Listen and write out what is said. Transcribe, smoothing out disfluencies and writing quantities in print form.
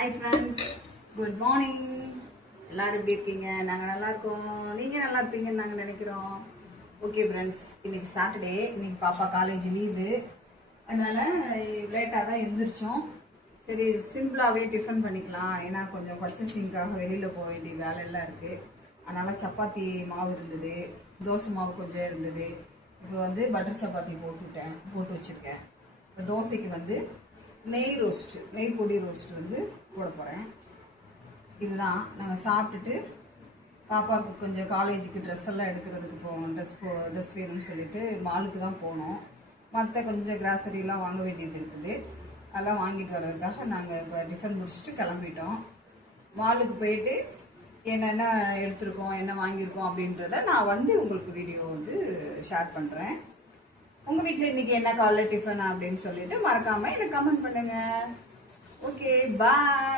Hi friends, good morning. எல்லாரும் எப்படி இருக்கீங்க? நாங்கள் நல்லா இருக்கோம். நீங்கள் நல்லா இருப்பீங்கன்னு நாங்கள் நினைக்கிறோம். ஓகே ஃப்ரெண்ட்ஸ், இன்னைக்கு சாட்டர்டே. இன்னைக்கு பாப்பா காலேஜ் லீவு, அதனால் லேட்டாக தான் எழுந்திரிச்சோம். சரி, சிம்பிளாகவே டிஃபன் பண்ணிக்கலாம். ஏன்னா கொஞ்சம் பர்ச்சேசிங்காக வெளியில் போக வேண்டிய வேலையெல்லாம் இருக்குது. அதனால் சப்பாத்தி மாவு இருந்தது, தோசை மாவு கொஞ்சம் இருந்தது. இப்போ பட்டர் சப்பாத்தி போட்டு வச்சுருக்கேன். இப்போ தோசைக்கு நெய் பொடி ரோஸ்ட் போட போகிறேன். இதுதான் நாங்கள் சாப்பிட்டுட்டு பாப்பாவுக்கு கொஞ்சம் காலேஜுக்கு ட்ரெஸ் எல்லாம் எடுக்கிறதுக்கு போவோம். ட்ரெஸ் வேணும்னு சொல்லிட்டு மாலுக்கு தான் போனோம். மற்ற கொஞ்சம் கிராசரிலாம் வாங்க வேண்டியது இருக்குது. அதெல்லாம் வாங்கிட்டு வர்றதுக்காக நாங்கள் இப்போ டிஃபன் முடிச்சுட்டு கிளம்பிட்டோம். மாலுக்கு போயிட்டு என்னென்ன எடுத்துருக்கோம், என்ன வாங்கியிருக்கோம் அப்படின்றத நான் உங்களுக்கு வீடியோ ஷேர் பண்ணுறேன். உங்கள் வீட்டில் இன்றைக்கி என்ன காலைல டிஃபன் அப்படின்னு சொல்லிட்டு மறக்காமல் எனக்கு கமெண்ட் பண்ணுங்கள். ஓகே, பாய்.